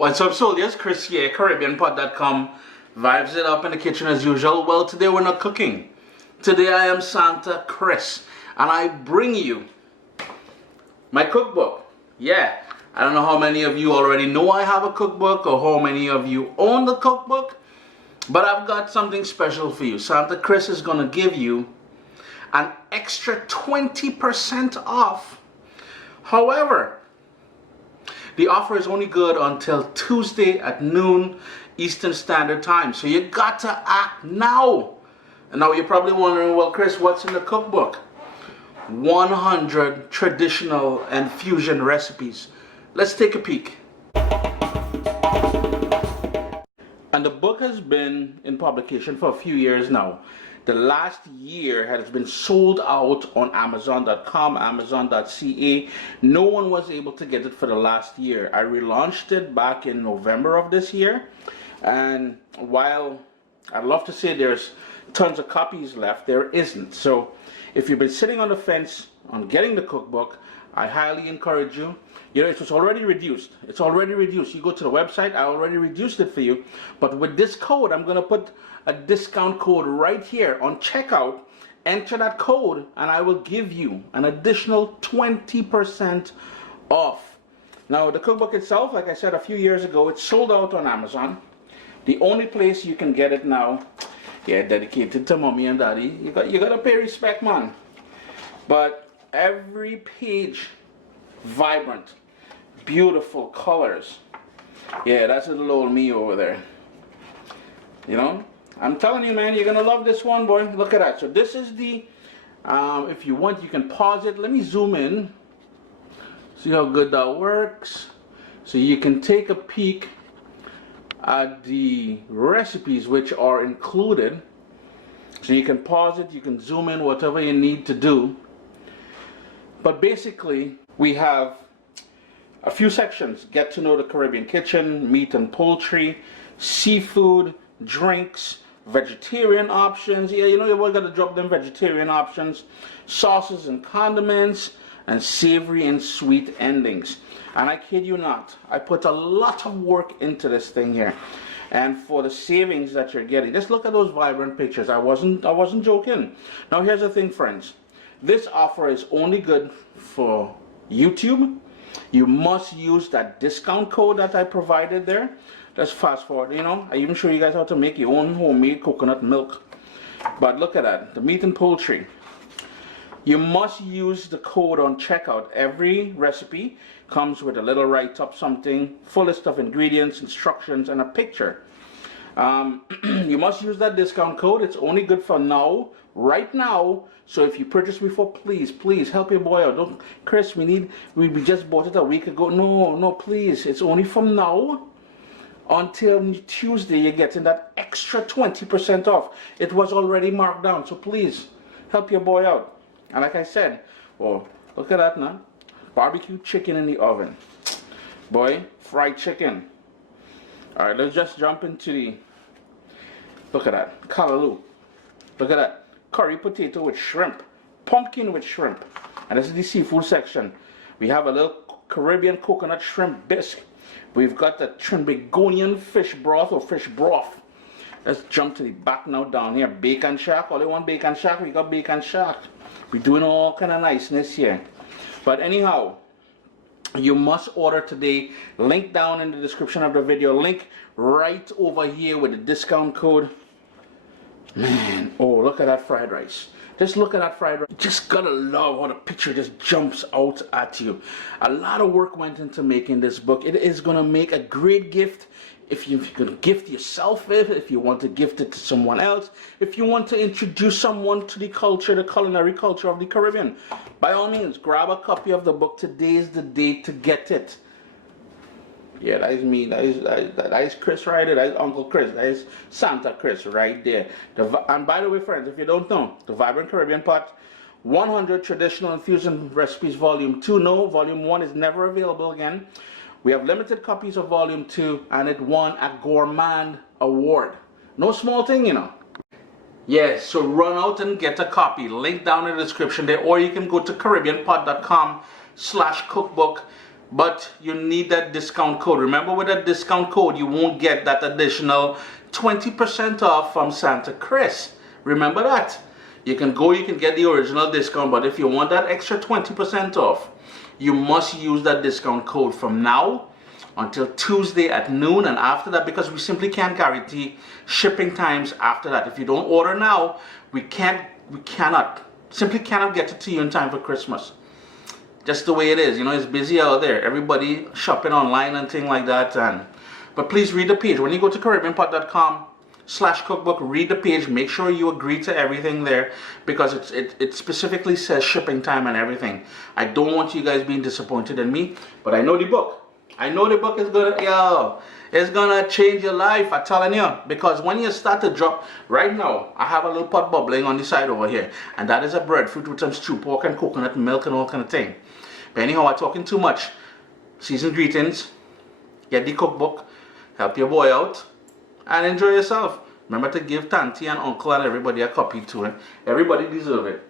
What's up, soldiers? Chris here, CaribbeanPod.com. Vibes it up in the kitchen as usual. Well, today we're not cooking. Today I am Santa Chris, and I bring you my cookbook. Yeah, I don't know how many of you already know I have a cookbook or how many of you own the cookbook, but I've got something special for you. Santa Chris is going to give you an extra 20% off. However, the offer is only good until Tuesday at noon Eastern Standard Time. So you got to act now. And now you're probably wondering, well, Chris, what's in the cookbook? 100 traditional and fusion recipes. Let's take a peek. And the book has been in publication for a few years now. The last year has been sold out on Amazon.com, Amazon.ca. No one was able to get it for the last year. I relaunched it back in November of this year. And while I'd love to say there's tons of copies left, there isn't. So if you've been sitting on the fence on getting the cookbook, I highly encourage you. You know, it was already reduced. It's already reduced. You go to the website, I already reduced it for you. But with this code, I'm going to put a discount code right here on checkout. Enter that code and I will give you an additional 20% off. Now, the cookbook itself, like I said a few years ago, it's sold out on Amazon. The only place you can get it now, yeah, dedicated to mommy and daddy. You got to pay respect, man. But every page, vibrant, beautiful colors. Yeah, that's a little old me over there. You know, I'm telling you, man, you're gonna love this one, boy. Look at that. So this is the, if you want, you can pause it. Let me zoom in. See how good that works. So you can take a peek at the recipes which are included. So you can pause it, you can zoom in, whatever you need to do. But basically, we have a few sections. Get to know the Caribbean kitchen, meat and poultry, seafood, drinks, vegetarian options. Yeah, you know, you're going to drop them vegetarian options, sauces and condiments, and savory and sweet endings. And I kid you not, I put a lot of work into this thing here. And for the savings that you're getting, just look at those vibrant pictures. I wasn't joking. Now here's the thing, friends. This offer is only good for YouTube. You must use that discount code that I provided there. Let's fast forward. You know, I even show you guys how to make your own homemade coconut milk. But look at that, the meat and poultry. You must use the code on checkout. Every recipe comes with a little write-up, something, full list of ingredients, instructions, and a picture. You must use that discount code. It's only good for now, right now. So if you purchase before, please help your boy out. Don't, Chris, we just bought it a week ago. No, please. It's only from now until Tuesday. You're getting that extra 20% off. It was already marked down. So please help your boy out. And like I said, oh, look at that now. Barbecue chicken in the oven. Boy, fried chicken. All right, let's just jump into the, look at that, callaloo. Look at that, curry potato with shrimp, pumpkin with shrimp. And this is the seafood section. We have a little Caribbean coconut shrimp bisque. We've got the Trinbagonian fish broth or fish broth. Let's jump to the back now down here. Bacon shack, all you want bacon shack, we got bacon shack. We're doing all kind of niceness here. But anyhow, you must order today. Link down in the description of the video. Link right over here with the discount code. Man, oh, look at that fried rice. Just look at that fried rice. Just gotta love how the picture just jumps out at you. A lot of work went into making this book. It is gonna make a great gift. If you're going to gift yourself it, if you want to gift it to someone else, if you want to introduce someone to the culture, the culinary culture of the Caribbean, by all means, grab a copy of the book. Today is the day to get it. Yeah, that is me. That is Chris right there. That is Uncle Chris. That is Santa Chris right there. And by the way, friends, if you don't know, the Vibrant Caribbean Pot, 100 Traditional and Fusion Recipes Volume 2. No, Volume 1 is never available again. We have limited copies of Volume 2, and it won a Gourmand Award. No small thing, you know. Yes, so run out and get a copy. Link down in the description there, or you can go to CaribbeanPod.com/cookbook. but you need that discount code. Remember, with that discount code, you won't get that additional 20% off from Santa Chris. Remember that. You can get the original discount, but if you want that extra 20% off, you must use that discount code from now until Tuesday at noon, and after that, because we simply can't guarantee shipping times after that. If you don't order now, we simply cannot get it to you in time for Christmas. Just the way it is, it's busy out there. Everybody shopping online and things like that. But please read the page. When you go to CaribbeanPot.com/cookbook, read the page. Make sure you agree to everything there, because it specifically says shipping time and everything. I don't want you guys being disappointed in me, but I know the book. I know the book is it's gonna change your life, I'm telling you. Because when you start to drop, right now, I have a little pot bubbling on the side over here, and that is a breadfruit with some stew pork and coconut milk and all kind of thing. But anyhow, I'm talking too much. Season greetings. Get the cookbook. Help your boy out. And enjoy yourself. Remember to give Tanti and Uncle and everybody a copy too. Everybody deserves it.